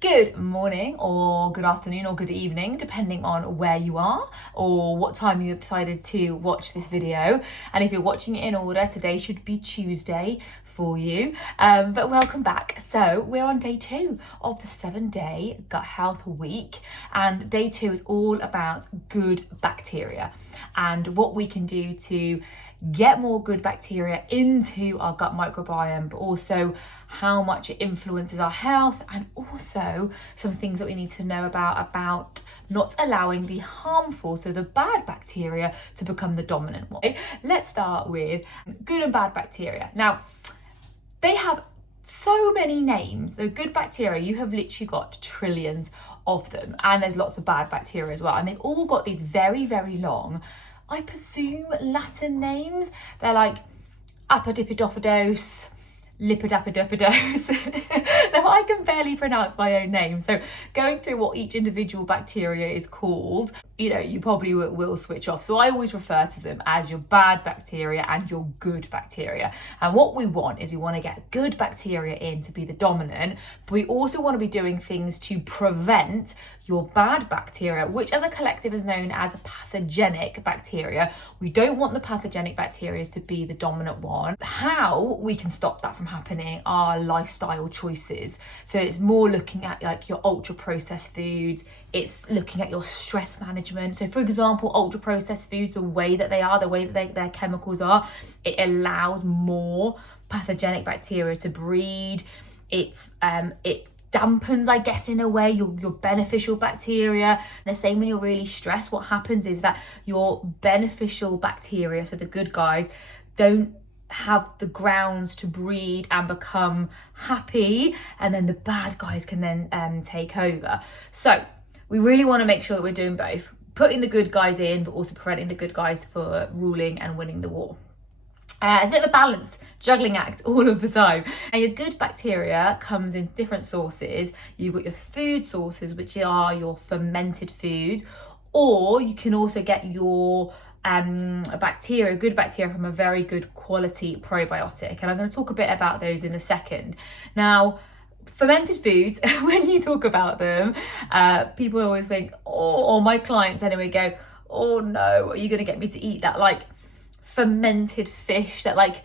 Good morning or good afternoon or good evening, depending on where you are or what time you have decided to watch this video. And if you're watching it in order, today should be Tuesday for you. But welcome back. So we're on day 2 of the 7-day gut health week. And day 2 is all about good bacteria and what we can do to get more good bacteria into our gut microbiome, but also how much it influences our health, and also some things that we need to know about not allowing the harmful, so the bad bacteria, to become the dominant one. Let's start with good and bad bacteria. Now, they have so many names. So good bacteria, you have literally got trillions of them, and there's lots of bad bacteria as well, and they've all got these very, very long, I presume, Latin names. They're like Apodipidophidose, Lipidapidopidos. Now, I can barely pronounce my own name, so going through what each individual bacteria is called, you probably will switch off. So I always refer to them as your bad bacteria and your good bacteria. And what we want is we want to get good bacteria in to be the dominant, but we also want to be doing things to prevent your bad bacteria, which as a collective is known as pathogenic bacteria. We don't want the pathogenic bacteria to be the dominant one. How we can stop that from happening are lifestyle choices. So it's more looking at like your ultra processed foods. It's looking at your stress management. So for example, ultra processed foods, the way that their chemicals are, it allows more pathogenic bacteria to breed. It dampens, I guess, in a way, your beneficial bacteria. The same when you're really stressed, what happens is that your beneficial bacteria, so the good guys, don't have the grounds to breed and become happy, and then the bad guys can then take over. So we really want to make sure that we're doing both, putting the good guys in, but also preventing the good guys for ruling and winning the war. It's a bit of a balance, juggling act all of the time. Now, your good bacteria comes in different sources. You've got your food sources, which are your fermented foods, or you can also get your good bacteria from a very good quality probiotic. And I'm going to talk a bit about those in a second. Now, fermented foods, when you talk about them, people always think, or my clients anyway go, oh no, are you going to get me to eat that like fermented fish that like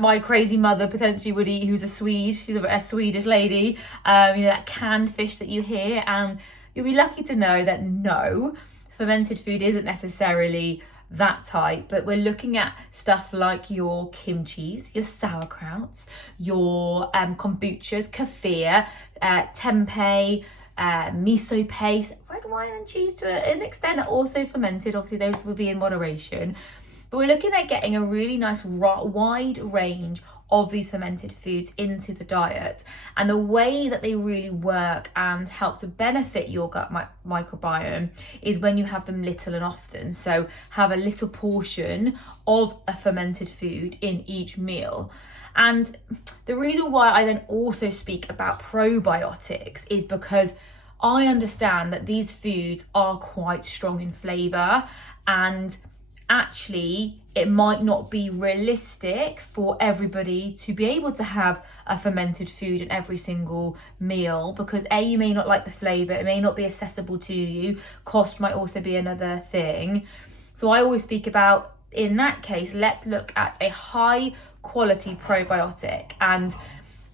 my crazy mother potentially would eat, who's a Swede, she's a Swedish lady, that canned fish that you hear? And you'll be lucky to know that no, fermented food isn't necessarily that type, but we're looking at stuff like your kimchis, your sauerkrauts, your kombuchas, kefir, tempeh, miso paste, red wine and cheese to an extent are also fermented. Obviously those will be in moderation, but we're looking at getting a really nice wide range of these fermented foods into the diet. And the way that they really work and help to benefit your gut microbiome is when you have them little and often. So have a little portion of a fermented food in each meal. And the reason why I then also speak about probiotics is because I understand that these foods are quite strong in flavour, and actually it might not be realistic for everybody to be able to have a fermented food in every single meal, because you may not like the flavour, it may not be accessible to you, cost might also be another thing. So I always speak about, in that case, let's look at a high quality probiotic. And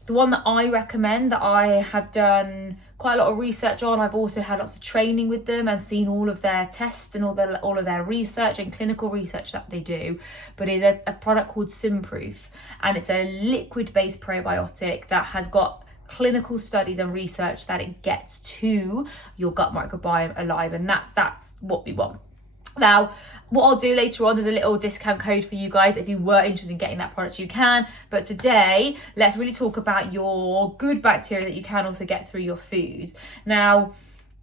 the one that I recommend, that I have done quite a lot of research on, I've also had lots of training with them and seen all of their tests and all of their research and clinical research that they do, but is a product called Simproof, and it's a liquid-based probiotic that has got clinical studies and research that it gets to your gut microbiome alive, and that's what we want. Now, what I'll do later on, there's a little discount code for you guys. If you were interested in getting that product, you can. But today, let's really talk about your good bacteria that you can also get through your foods. Now,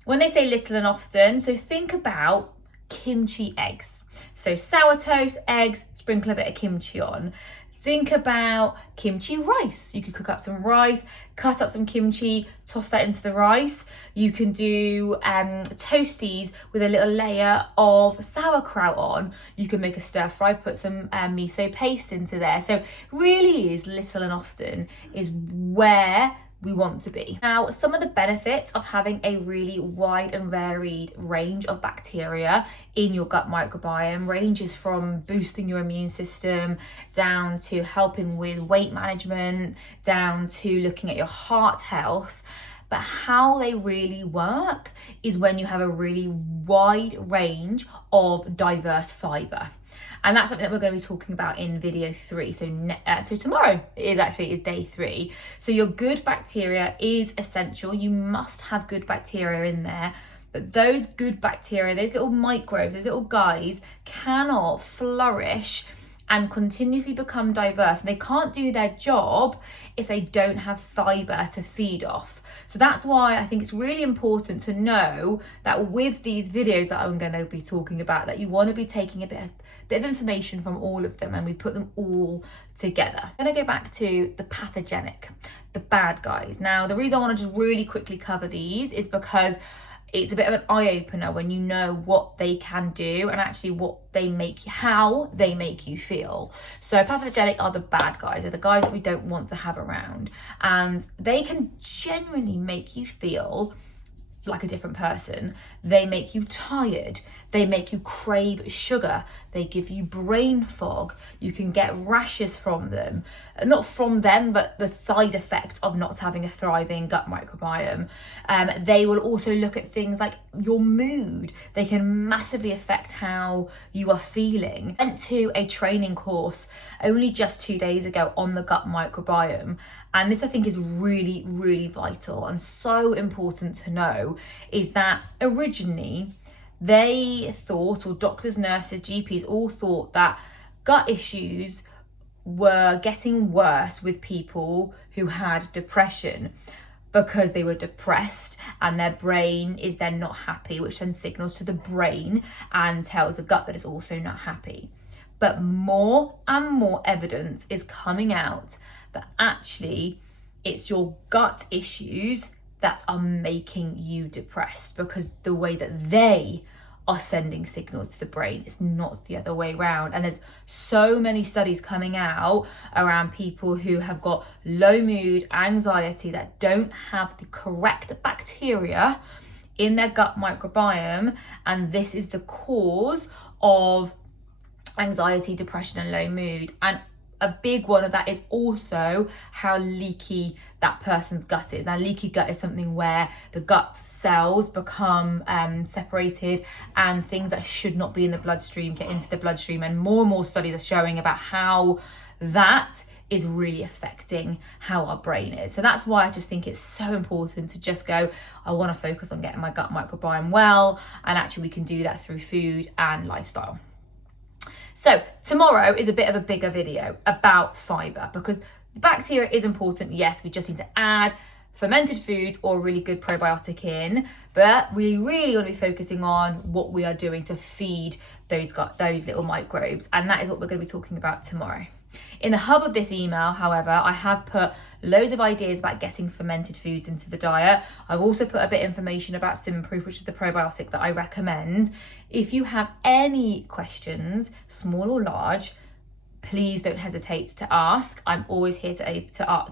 when they say little and often, so think about kimchi eggs. So sour toast, eggs, sprinkle a bit of kimchi on. Think about kimchi rice. You could cook up some rice, cut up some kimchi, toss that into the rice. You can do toasties with a little layer of sauerkraut on. You can make a stir fry, put some miso paste into there. So really is little and often is where we want to be. Now, some of the benefits of having a really wide and varied range of bacteria in your gut microbiome ranges from boosting your immune system, down to helping with weight management, down to looking at your heart health. But how they really work is when you have a really wide range of diverse fiber. And that's something that we're going to be talking about in video 3. So tomorrow is day 3. So your good bacteria is essential. You must have good bacteria in there. But those good bacteria, those little microbes, those little guys cannot flourish and continuously become diverse. And they can't do their job if they don't have fiber to feed off. So that's why I think it's really important to know that with these videos that I'm going to be talking about, that you want to be taking a bit of information from all of them, and we put them all together. I'm going to go back to the pathogenic, the bad guys. Now, the reason I want to just really quickly cover these is because it's a bit of an eye-opener when you know what they can do and actually how they make you feel. So pathogenic are the bad guys, they're the guys that we don't want to have around, and they can genuinely make you feel like a different person. They make you tired, they make you crave sugar, they give you brain fog, you can get rashes from them, not from them, but the side effect of not having a thriving gut microbiome. They will also look at things like your mood. They can massively affect how you are feeling. I went to a training course only just 2 days ago on the gut microbiome, and this I think is really, really vital and so important to know, is that originally they thought, or doctors, nurses, GPs all thought, that gut issues were getting worse with people who had depression because they were depressed and their brain is then not happy, which then signals to the brain and tells the gut that it's also not happy. But more and more evidence is coming out that actually it's your gut issues that are making you depressed, because the way that they are sending signals to the brain is not the other way around. And there's so many studies coming out around people who have got low mood, anxiety, that don't have the correct bacteria in their gut microbiome, and this is the cause of anxiety, depression, and low mood. And a big one of that is also how leaky that person's gut is. Now, leaky gut is something where the gut cells become separated, and things that should not be in the bloodstream get into the bloodstream. And more studies are showing about how that is really affecting how our brain is. So that's why I just think it's so important to just go, I want to focus on getting my gut microbiome well, and actually we can do that through food and lifestyle. So tomorrow is a bit of a bigger video about fiber, because the bacteria is important. Yes, we just need to add fermented foods or really good probiotic in, but we really want to be focusing on what we are doing to feed those little microbes, and that is what we're going to be talking about tomorrow. In the hub of this email, however, I have put loads of ideas about getting fermented foods into the diet. I've also put a bit of information about Symproof, which is the probiotic that I recommend. If you have any questions, small or large, please don't hesitate to ask. I'm always here to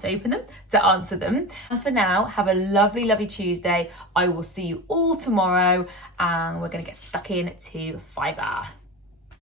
open them, to answer them. And for now, have a lovely, lovely Tuesday. I will see you all tomorrow, and we're going to get stuck into fiber.